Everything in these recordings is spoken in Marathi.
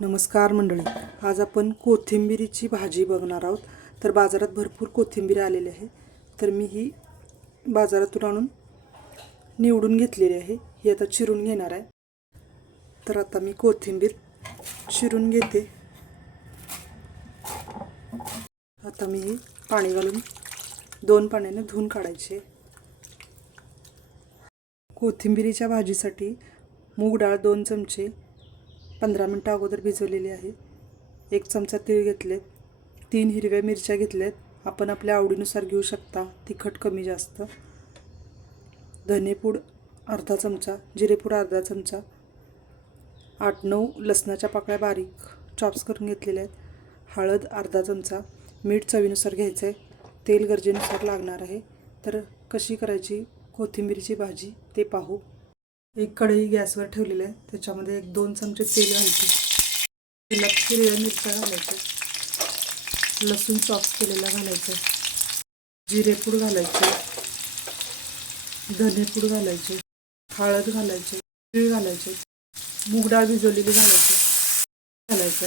नमस्कार मंडळी. आज आपण कोथिंबिरीची भाजी बघणार आहोत. तर बाजारात भरपूर कोथिंबीर आलेली आहे. तर मी ही बाजारातून आणून निवडून घेतलेली आहे. ही आता चिरून घेणार आहे. तर आता मी कोथिंबीर चिरून घेते. आता मी ही पाणी घालून दोन पाण्याने धुवून काढायचे कोथिंबिरीच्या भाजीसाठी मूग डाळ दोन चमचे पंधरा मिनटं अगोदर भिजवलेली आहे. एक चमचा तीळ घेतलेत. तीन हिरव्या मिरच्या घेतल्यात आपण आपल्या आवडीनुसार घेऊ शकता. तिखट कमी जास्त. धनेपूड अर्धा चमचा जिरेपूड अर्धा चमचा आठ नऊ लसणाच्या पाकळ्या बारीक चॉप्स करून घेतलेल्या आहेत. हळद अर्धा चमचा मीठ चवीनुसार घ्यायचं आहे तेल गरजेनुसार लागणार आहे. तर कशी करायची? कोथिंबीरची भाजी ते पाहू. एक कढई गॅसवर ठेवलेली आहे. त्याच्यामध्ये एक दोन चमचे तेल घालते. तेलात हिरव्या मिरच्या घालायचं लसूण सॉफ्ट केलेला घालायचं. जिरेपूड घालायचे. धनेपूड घालायचे. हळद घालायचे. तीळ घालायचे. मूग डाळ भिजवलेली घालायची. घालायचं.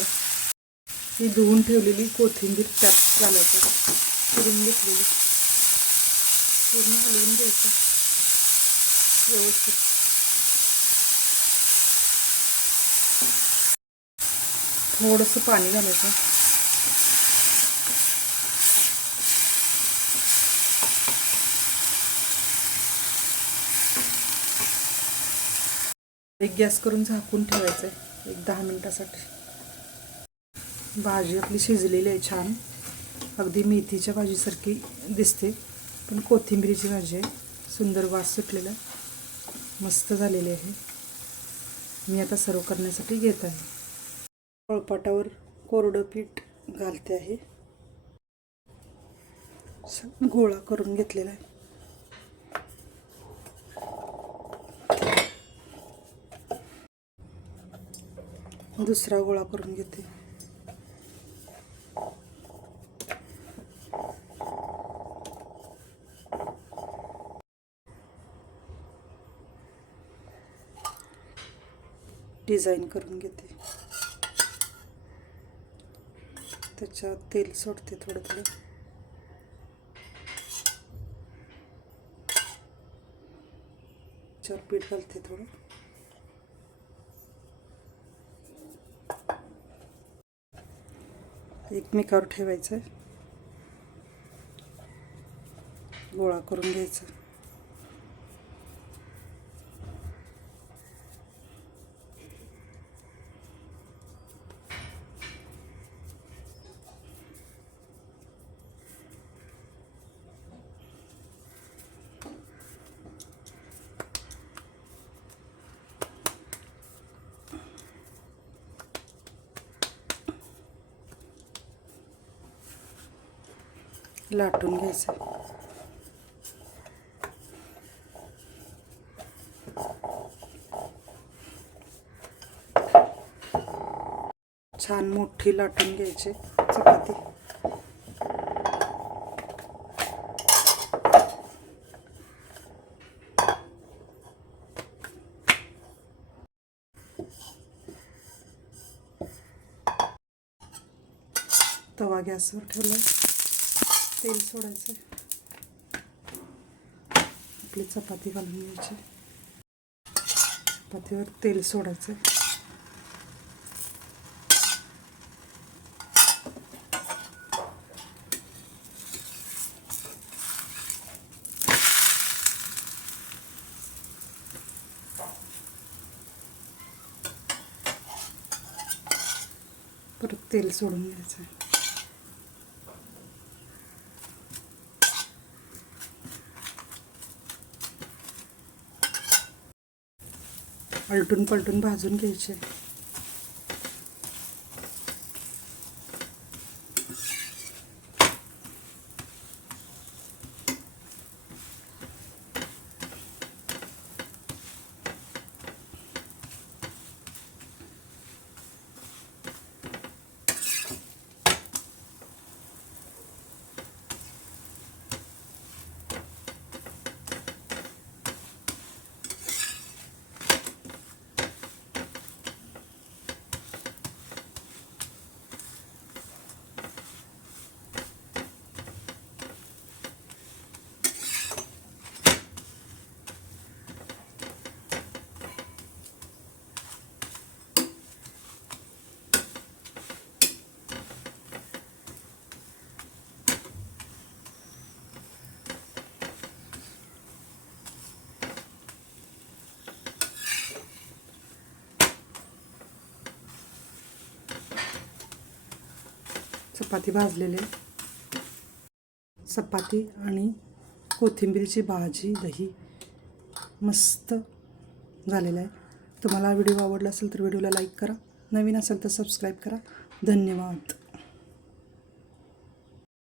ही धुवून ठेवलेली कोथिंबीर त्यात घालायचं. चिरून घेतलेली. पूर्ण हलवून घ्यायचं. व्यवस्थित. थोडंसं पाणी घालायचं. एक गॅस करून झाकून ठेवायचं आहे एक दहा मिनटासाठी. भाजी आपली शिजलेली आहे छान. अगदी मेथीच्या भाजीसारखी दिसते पण कोथिंबीरीची भाजी आहे. सुंदर वास सुटलेला. मस्त झालेली आहे. मी आता सर्व करण्यासाठी घेत आहे. पळपाटावर कोरडं पीठ घालते आहे. स- गोळा करून घेतलेला आहे. दुसरा गोळा करून घेते. डिझाईन करून घेते. त्याच्यात तेल सोडते थोडं थोडं त्याच्यावर पीठ घालते थोडं. एकमेकावर ठेवायचं गोळा करून घ्यायचं. लाटून घ्यायचं. छान मोठी लाटून घ्यायची चपाती. तवा गॅसवर ठेवला तेल सोडायचं आपली चपाती घालून घ्यायची. चपातीवर तेल सोडायचं परत तेल सोडून घ्यायचं आलटून पलटून भाजून घ्यायचे. चपाती भाजलेले. चपाती आणि कोथिंबीरची भाजी दही मस्त झालेलं आहे. तुम्हाला व्हिडिओ आवडला असेल तर व्हिडिओला लाईक करा. नवीन असेल तर सबस्क्राईब करा. धन्यवाद.